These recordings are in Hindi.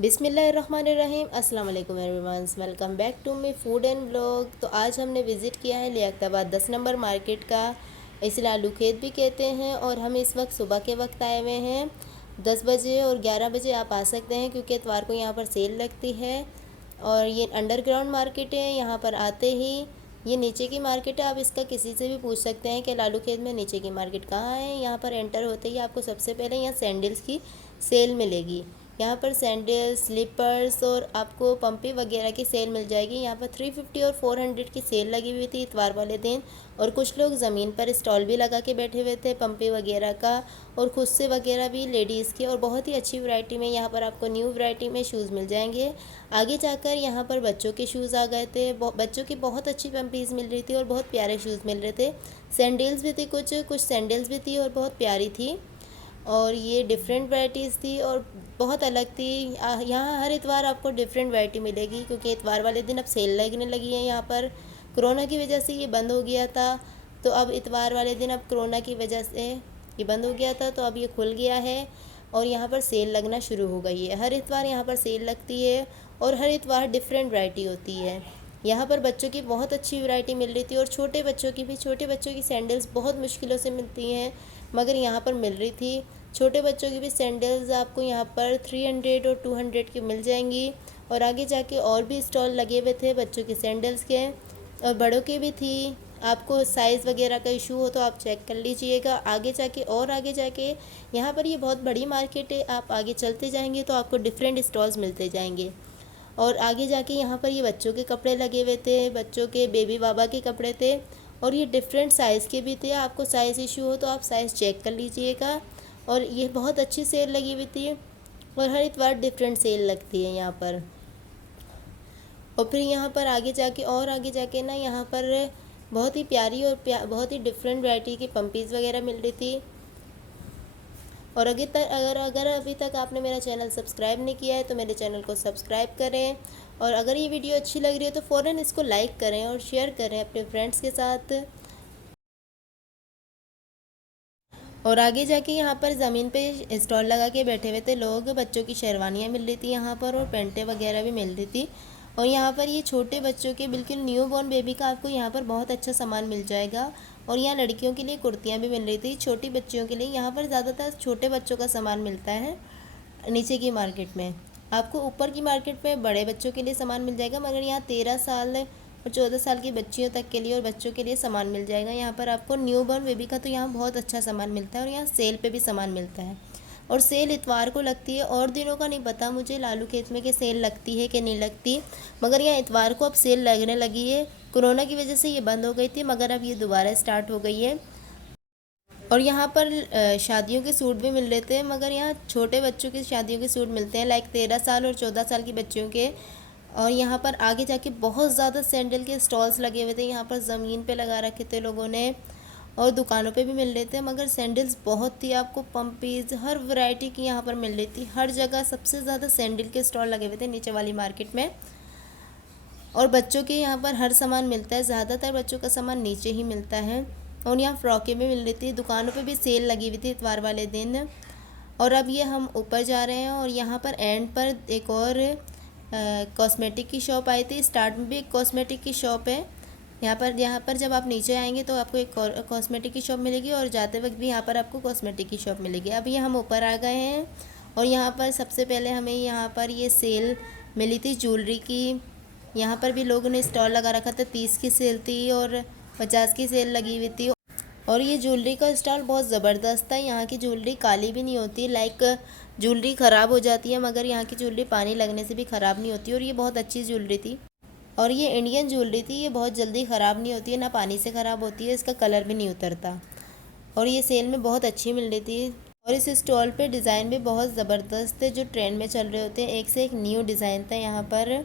बिस्मिल्लाहिर्रहमानिर्रहीम। अस्सलाम वालेकुम everyone, welcome back to me food and blog. तो आज हमने विज़िट किया है लियाकताबाद 10 नंबर मार्केट का, इसे लालू खेत भी कहते हैं। और हम इस वक्त सुबह के वक्त आए हुए हैं। 10 बजे और 11 बजे आप आ सकते हैं क्योंकि इतवार को यहाँ पर सेल लगती है। और ये अंडरग्राउंड मार्केट है। यहाँ पर आते ही ये नीचे की मार्केट है। आप इसका किसी से भी पूछ सकते हैं कि लालू खेत में नीचे की मार्केट कहाँ है। यहाँ पर एंटर होते ही आपको सबसे पहले यहाँ सैंडल्स की सेल मिलेगी। यहाँ पर सैंडल, स्लीपर्स और आपको पंपी वगैरह की सेल मिल जाएगी। यहाँ पर 350 और 400 की सेल लगी हुई थी इतवार वाले दिन। और कुछ लोग ज़मीन पर स्टॉल भी लगा के बैठे हुए थे पंपी वगैरह का, और खुद से वगैरह भी लेडीज़ के। और बहुत ही अच्छी वैरायटी में यहाँ पर आपको न्यू वैरायटी में शूज़ मिल जाएंगे। आगे जाकर यहाँ पर बच्चों के शूज़ आ गए थे। बच्चों की बहुत अच्छी पंपीज़ मिल रही थी और बहुत प्यारे शूज़ मिल रहे थे। सैंडल्स भी थी, कुछ सैंडल्स भी थी और बहुत प्यारी थी। और ये डिफरेंट वैराइटीज़ थी और बहुत अलग थी। यहाँ हर इतवार आपको डिफरेंट वैरायटी मिलेगी क्योंकि इतवार वाले दिन अब सेल लगने लगी है। यहाँ पर कोरोना की वजह से ये बंद हो गया था, तो अब इतवार वाले दिन अब कोरोना की वजह से ये बंद हो गया था, तो अब ये खुल गया है और यहाँ पर सेल लगना शुरू हो गई है। हर इतवार यहाँ पर सेल लगती है और हर इतवार डिफरेंट वैरायटी होती है। यहाँ पर बच्चों की बहुत अच्छी वैरायटी मिल रही थी और छोटे बच्चों की भी। छोटे बच्चों की सैंडल्स बहुत मुश्किलों से मिलती हैं मगर यहाँ पर मिल रही थी। छोटे बच्चों की भी सैंडल्स आपको यहाँ पर 300 और 200 की मिल जाएंगी। और आगे जाके और भी स्टॉल लगे हुए थे बच्चों के सैंडल्स के, और बड़ों के भी थी। आपको साइज़ वगैरह का इशू हो तो आप चेक कर लीजिएगा। आगे जाके यहाँ पर ये बहुत बड़ी मार्केट है। आप आगे चलते जाएंगे तो आपको डिफरेंट स्टॉल्स मिलते जाएंगे। और आगे जाके यहाँ पर ये बच्चों के कपड़े लगे हुए थे, बच्चों के बेबी बाबा के कपड़े थे और ये डिफरेंट साइज़ के भी थे। आपको साइज़ इशू हो तो आप साइज़ चेक कर लीजिएगा। और ये बहुत अच्छी सेल लगी हुई थी और हर इतवार डिफरेंट सेल लगती है यहाँ पर। और फिर यहाँ पर आगे जाके ना यहाँ पर बहुत ही प्यारी और बहुत ही डिफरेंट वैरायटी की पंपीज़ वगैरह मिल रही थी। और अगर अभी तक आपने मेरा चैनल सब्सक्राइब नहीं किया है तो मेरे चैनल को सब्सक्राइब करें। और अगर ये वीडियो अच्छी लग रही है तो फ़ौरन इसको लाइक करें और शेयर करें अपने फ्रेंड्स के साथ। और आगे जाके यहाँ पर ज़मीन पे स्टॉल लगा के बैठे हुए थे लोग। बच्चों की शेरवानियाँ मिल रही थी यहाँ पर और पेंटें वगैरह भी मिल रही थी। और यहाँ पर ये छोटे बच्चों के बिल्कुल न्यू बॉर्न बेबी का आपको यहाँ पर बहुत अच्छा सामान मिल जाएगा। और यहाँ लड़कियों के लिए कुर्तियाँ भी मिल रही थी। छोटी बच्चियों के लिए यहाँ पर ज़्यादातर छोटे बच्चों का सामान मिलता है नीचे की मार्केट में। आपको ऊपर की मार्केट में बड़े बच्चों के लिए सामान मिल जाएगा, मगर यहाँ 13 साल और 14 साल की बच्चियों तक के लिए और बच्चों के लिए सामान मिल जाएगा। यहाँ पर आपको न्यू बॉर्न बेबी का तो यहाँ बहुत अच्छा सामान मिलता है और यहाँ सेल पे भी सामान मिलता है। और सेल इतवार को लगती है, और दिनों का नहीं पता मुझे लालू खेत में कि सेल लगती है कि नहीं लगती, मगर यहाँ इतवार को अब सेल लगने लगी है। कोरोना की वजह से ये बंद हो गई थी मगर अब ये दोबारा स्टार्ट हो गई है। और यहाँ पर शादियों के सूट भी मिल रहे थे, मगर यहाँ छोटे बच्चों के शादियों के सूट मिलते हैं, लाइक 13 साल और 14 साल की बच्चियों के। और यहाँ पर आगे जाके बहुत ज़्यादा सैंडल के स्टॉल्स लगे हुए थे। यहाँ पर ज़मीन पे लगा रखे थे लोगों ने और दुकानों पे भी मिल रहे थे, मगर सैंडल्स बहुत थी। आपको पंपीज हर वैरायटी की यहाँ पर मिल रही थी। हर जगह सबसे ज़्यादा सैंडल के स्टॉल लगे हुए थे नीचे वाली मार्केट में। और बच्चों के यहाँ पर हर सामान मिलता है, ज़्यादातर बच्चों का सामान नीचे ही मिलता है। और यहाँ फ्रॉकें भी मिल रही थी। दुकानों पे भी सेल लगी हुई थी इतवार वाले दिन। और अब ये हम ऊपर जा रहे हैं और यहाँ पर एंड पर एक और कॉस्मेटिक की शॉप आई थी। स्टार्ट में भी एक कॉस्मेटिक की शॉप है। यहाँ पर जब आप नीचे आएंगे तो आपको एक कॉस्मेटिक की शॉप मिलेगी और जाते वक्त भी यहाँ पर आपको कॉस्मेटिक की शॉप मिलेगी। अभी हम ऊपर आ गए हैं और यहाँ पर सबसे पहले हमें यहाँ पर ये सेल मिली थी ज्वेलरी की। यहाँ पर भी लोगों ने स्टॉल लगा रखा था। 30 की सेल थी और 50 की सेल लगी हुई थी। और ये ज्वेलरी का स्टॉल बहुत ज़बरदस्त था। यहाँ की ज्वेलरी काली भी नहीं होती, लाइक ज्वेलरी ख़राब हो जाती है, मगर यहाँ की ज्वेलरी पानी लगने से भी ख़राब नहीं होती। और ये बहुत अच्छी ज्वेलरी थी और ये इंडियन ज्वेलरी थी। ये बहुत जल्दी ख़राब नहीं होती है, ना पानी से ख़राब होती है, इसका कलर भी नहीं उतरता। और ये सेल में बहुत अच्छी मिल रही थी। और इस स्टॉल पे डिज़ाइन भी बहुत ज़बरदस्त थे जो ट्रेंड में चल रहे होते हैं। एक से एक न्यू डिज़ाइन था यहाँ पर।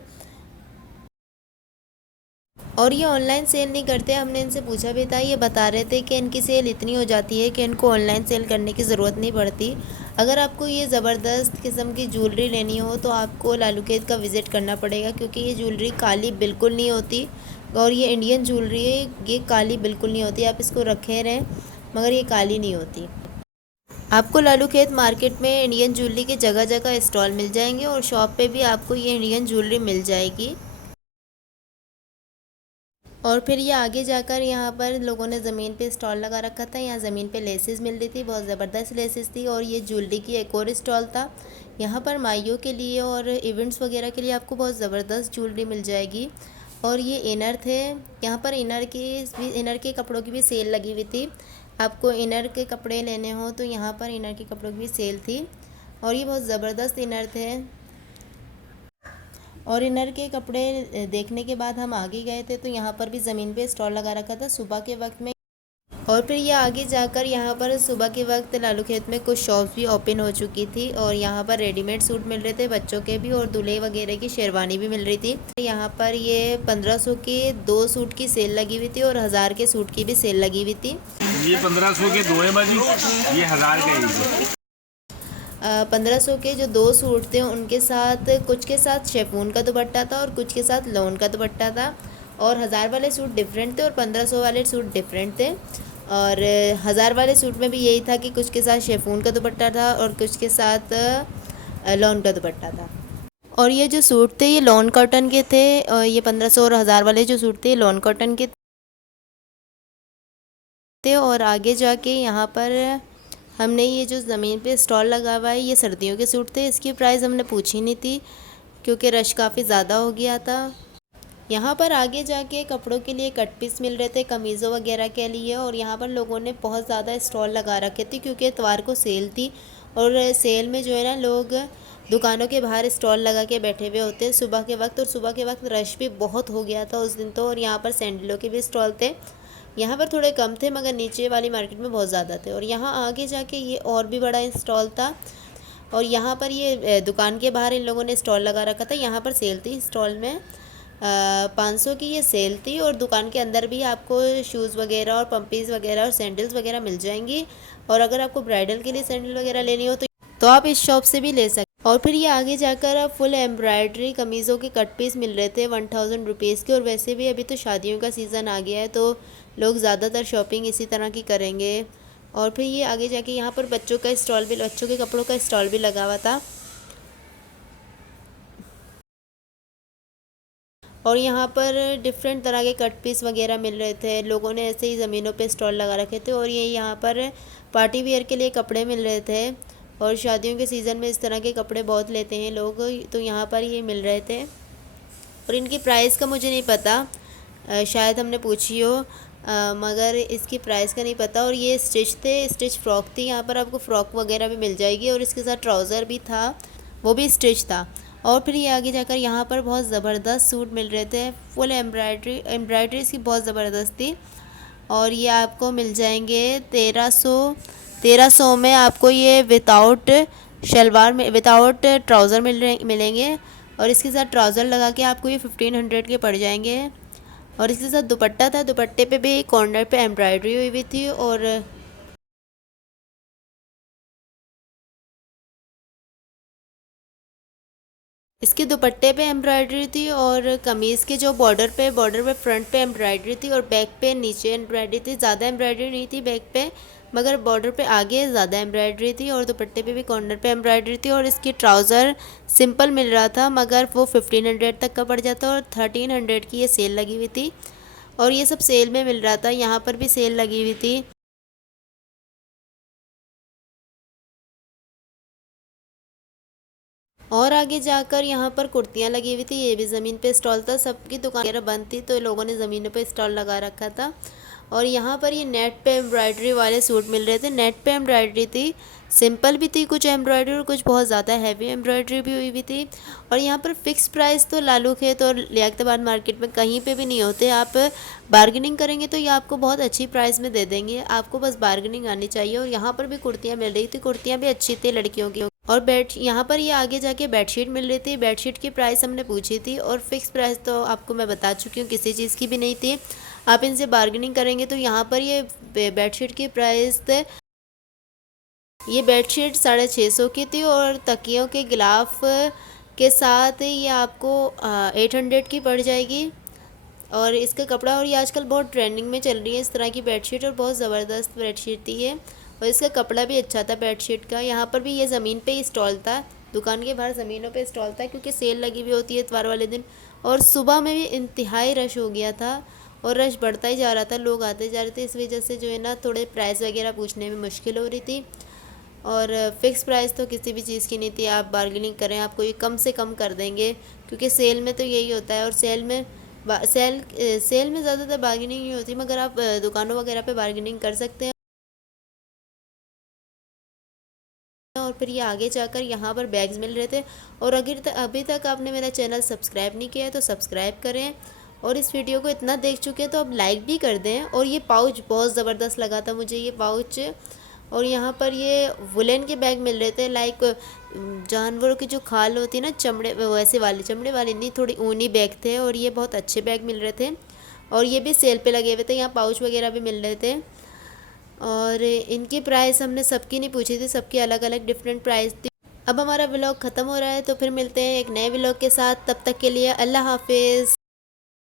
और ये ऑनलाइन सेल नहीं करते। हमने इनसे पूछा भी था, ये बता रहे थे कि इनकी सेल इतनी हो जाती है कि इनको ऑनलाइन सेल करने की ज़रूरत नहीं पड़ती। अगर आपको ये ज़बरदस्त किस्म की ज्वेलरी लेनी हो तो आपको लालू खेत का विज़िट करना पड़ेगा, क्योंकि ये ज्वेलरी काली बिल्कुल नहीं होती। और ये इंडियन ज्वेलरी है, ये काली बिल्कुल नहीं होती। आप इसको रखे रहें मगर ये काली नहीं होती। आपको लालू खेत मार्केट में इंडियन ज्वेलरी के जगह जगह स्टॉल मिल जाएंगे और शॉप पे भी आपको ये इंडियन ज्वेलरी मिल जाएगी। और फिर ये आगे जाकर यहाँ पर लोगों ने ज़मीन पे स्टॉल लगा रखा था। यहाँ ज़मीन पे लेसेस मिल रही थी, बहुत ज़बरदस्त लेसेस थी। और ये ज्वेलरी की एक और स्टॉल था। यहाँ पर माइयों के लिए और इवेंट्स वगैरह के लिए आपको बहुत ज़बरदस्त ज्वेलरी मिल जाएगी। और ये इनर थे, यहाँ पर इनर के कपड़ों की भी सेल लगी हुई थी। आपको इनर के कपड़े लेने हो तो यहाँ पर इनर के कपड़ों की भी सेल थी। और ये बहुत ज़बरदस्त इनर थे। और इनर के कपड़े देखने के बाद हम आगे गए थे तो यहाँ पर भी ज़मीन पे स्टॉल लगा रखा था सुबह के वक्त में। और फिर ये आगे जाकर यहाँ पर सुबह के वक्त लालू खेत में कुछ शॉप्स भी ओपन हो चुकी थी। और यहाँ पर रेडीमेड सूट मिल रहे थे बच्चों के भी, और दूल्हे वगैरह की शेरवानी भी मिल रही थी। यहाँ पर ये 1500 के 2 सूट की सेल लगी हुई थी और 1000 के सूट की भी सेल लगी हुई थी। ये 1500 के 2 है बाजी, ये 1000 के है। 1500 के जो 2 सूट थे उनके साथ कुछ के साथ शेफून का दुपट्टा था और कुछ के साथ लोन का दुपट्टा था। और 1000 वाले सूट डिफरेंट थे और 1500 वाले सूट डिफरेंट थे। और 1000 वाले सूट में भी यही था कि कुछ के साथ शेफून का दुपट्टा था और कुछ के साथ लोन का दुपट्टा था। और ये जो सूट थे ये लॉन कॉटन के थे। और ये 1500 और 1000 वाले जो सूट थे ये लॉन कॉटन के थे। और आगे जाके यहाँ पर हमने ये जो ज़मीन पे स्टॉल लगा हुआ है ये सर्दियों के सूट थे। इसकी प्राइस हमने पूछी नहीं थी क्योंकि रश काफ़ी ज़्यादा हो गया था। यहाँ पर आगे जाके कपड़ों के लिए कट पीस मिल रहे थे कमीज़ों वगैरह के लिए। और यहाँ पर लोगों ने बहुत ज़्यादा स्टॉल लगा रखे थे क्योंकि इतवार को सेल थी। और सेल में जो है ना लोग दुकानों के बाहर स्टॉल लगा के बैठे हुए होते हैं सुबह के वक्त। और सुबह के वक्त रश भी बहुत हो गया था उस दिन तो। और यहाँ पर सैंडलों के भी स्टॉल थे, यहाँ पर थोड़े कम थे मगर नीचे वाली मार्केट में बहुत ज़्यादा थे। और यहाँ आगे जाके ये और भी बड़ा स्टॉल था। और यहाँ पर ये दुकान के बाहर इन लोगों ने स्टॉल लगा रखा था। यहाँ पर सेल थी स्टॉल में 500 की ये सेल थी। और दुकान के अंदर भी आपको शूज़ वगैरह और पम्पीज़ वगैरह और सैंडल्स वगैरह मिल जाएंगी। और अगर आपको ब्राइडल के लिए सैंडल वगैरह लेनी हो तो आप इस शॉप से भी ले सकते। और फिर ये आगे जाकर अब फुल एम्ब्रॉयडरी कमीज़ों के कट पीस मिल रहे थे 1000 रुपीज़ के। और वैसे भी अभी तो शादियों का सीज़न आ गया है तो लोग ज़्यादातर शॉपिंग इसी तरह की करेंगे। और फिर ये आगे जाके यहाँ पर बच्चों का स्टॉल भी, बच्चों के कपड़ों का स्टॉल भी लगा हुआ था। और यहाँ पर डिफरेंट तरह के कट पीस वगैरह मिल रहे थे। लोगों ने ऐसे ही ज़मीनों पे स्टॉल लगा रखे थे। और ये यहाँ पर पार्टी वियर के लिए कपड़े मिल रहे थे। और शादियों के सीज़न में इस तरह के कपड़े बहुत लेते हैं लोग, तो यहाँ पर ये मिल रहे थे। और इनकी प्राइस का मुझे नहीं पता, शायद हमने पूछी हो, मगर इसकी प्राइस का नहीं पता। और ये स्टिच थे, स्टिच फ़्रॉक थी। यहाँ पर आपको फ़्रॉक वगैरह भी मिल जाएगी और इसके साथ ट्राउज़र भी था, वो भी स्टिच था। और फिर ये आगे जाकर यहाँ पर बहुत ज़बरदस्त सूट मिल रहे थे, फुल एम्ब्रॉयडरी इसकी बहुत ज़बरदस्त थी। और ये आपको मिल जाएंगे 1300 में आपको ये विदाउट शलवार में, विदाउट ट्राउज़र मिलेंगे। और इसके साथ ट्राउज़र लगा के आपको ये 1500 के पड़ जाएंगे। और इसके साथ दुपट्टा था, दुपट्टे पे भी कॉर्नर पे एम्ब्रॉयडरी हुई हुई थी। और इसके दुपट्टे पे एम्ब्रॉयडरी थी। और कमीज़ के जो बॉर्डर पे फ्रंट पे एम्ब्रॉयडरी थी और बैक पे नीचे एम्ब्रॉयडरी थी। ज़्यादा एम्ब्रॉयडरी नहीं थी बैक पे, मगर बॉर्डर पे आगे ज़्यादा एम्ब्रॉयडरी थी। और दुपट्टे पे भी कॉर्नर पे एम्ब्रॉयडरी थी। और इसकी ट्राउज़र सिंपल मिल रहा था मगर वो 1500 तक का पड़ जाता। और 1300 की ये सेल लगी हुई थी। और ये सब सेल में मिल रहा था, यहाँ पर भी सेल लगी हुई थी। और आगे जाकर यहाँ पर कुर्तियाँ लगी हुई थी, ये भी ज़मीन पे स्टॉल था। सबकी दुकान वगैरह बंद थी तो लोगों ने ज़मीनों पे स्टॉल लगा रखा था। और यहाँ पर ये नेट पे एम्ब्रॉयडरी वाले सूट मिल रहे थे। नेट पे एम्ब्रॉयडरी थी, सिंपल भी थी कुछ एम्ब्रॉयडरी और कुछ बहुत ज़्यादा हैवी एम्ब्रॉयडरी भी हुई हुई थी। और यहाँ पर फ़िक्स प्राइस तो लालू खेत और लियाकताबाद मार्केट में कहीं पे भी नहीं होते। आप बार्गेनिंग करेंगे तो ये आपको बहुत अच्छी प्राइस में दे देंगे, आपको बस बार्गेनिंग आनी चाहिए। और यहाँ पर भी कुर्तियाँ मिल रही थी, कुर्तियाँ भी अच्छी थी लड़कियों की। और यहाँ पर ये आगे जाके बेडशीट मिल रही थी। बेडशीट की प्राइस हमने पूछी थी और फिक्स प्राइस तो आपको मैं बता चुकी हूँ, किसी चीज़ की भी नहीं थी। आप इनसे बार्गेनिंग करेंगे तो यहाँ पर ये बेडशीट की प्राइस, ये बेडशीट 650 की थी। और तकियों के गिलाफ के साथ ये आपको 800 की पड़ जाएगी। और इसका कपड़ा, और ये आजकल बहुत ट्रेंडिंग में चल रही है इस तरह की बेडशीट, और बहुत ज़बरदस्त बेडशीट थी ये। और इसका कपड़ा भी अच्छा था बेडशीट का। यहाँ पर भी ये ज़मीन पे ही स्टॉल था, दुकान के बाहर ज़मीनों पे स्टॉल था, क्योंकि सेल लगी हुई होती है इतवार वाले दिन। और सुबह में भी इंतहाई रश हो गया था और रश बढ़ता ही जा रहा था, लोग आते जा रहे थे। इस वजह से जो है ना थोड़े प्राइस वगैरह पूछने में मुश्किल हो रही थी। और फ़िक्स प्राइस तो किसी भी चीज़ की नहीं थी, आप बार्गेनिंग करें आपको ये कम से कम कर देंगे, क्योंकि सेल में तो यही होता है। और सेल में ज़्यादातर बार्गेनिंग नहीं होती, मगर आप दुकानों वगैरह पे बार्गेनिंग कर सकते हैं। और फिर ये आगे जाकर यहाँ पर बैग्स मिल रहे थे। और अभी तक आपने मेरा चैनल सब्सक्राइब नहीं किया है तो सब्सक्राइब करें, और इस वीडियो को इतना देख चुके हैं तो अब लाइक भी कर दें। और ये पाउच बहुत ज़बरदस्त लगा था मुझे ये पाउच। और यहाँ पर ये वुलन के बैग मिल रहे थे, लाइक जानवरों की जो खाल होती है ना, चमड़े, वैसे वाले, चमड़े वाले नहीं, थोड़ी ऊनी बैग थे। और ये बहुत अच्छे बैग मिल रहे थे, और ये भी सेल पे लगे हुए थे। यहाँ पाउच वगैरह भी मिल रहे थे। और इनकी प्राइस हमने सबकी नहीं पूछी थी, सबकी अलग अलग डिफरेंट प्राइस थी। अब हमारा व्लॉग ख़त्म हो रहा है, तो फिर मिलते हैं एक नए व्लॉग के साथ। तब तक के लिए अल्लाह हाफिज़।